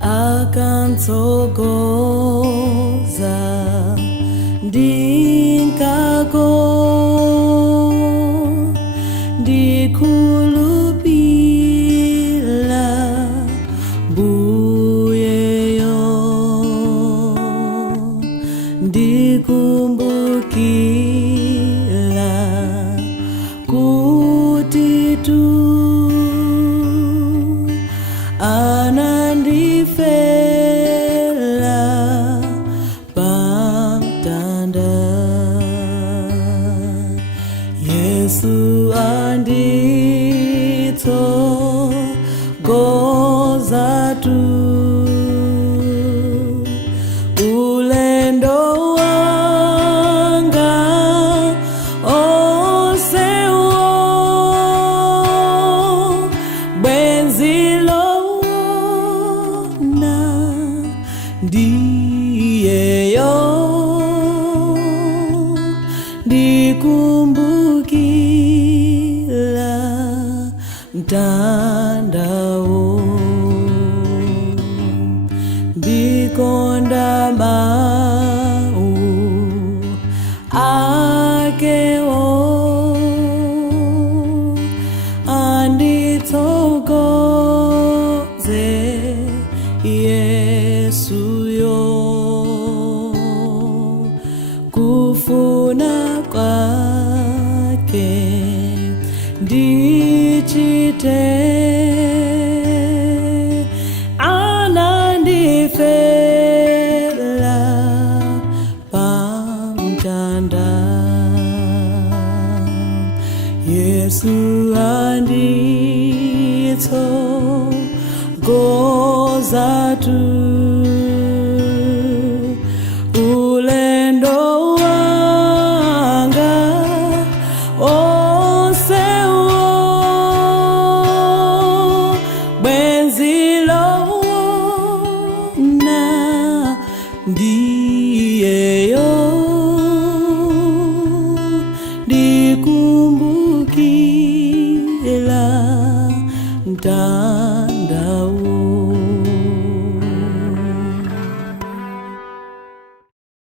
akan togoza dingkako dikulupila buyeyo dikumbukila kutitu anandifela pamtanda Yesu andito gozatu ulendo wanga osewo bwenzilo na ndiyeyo dikumbukila mtandao dikonda mau akewo anditogoze Yesu yo kufuna kwake ndichite anandifela pamtanda Yesu andito gozatu ulendo wanga osewo bwenzilo na ndiyeyo dikumbukila mtandao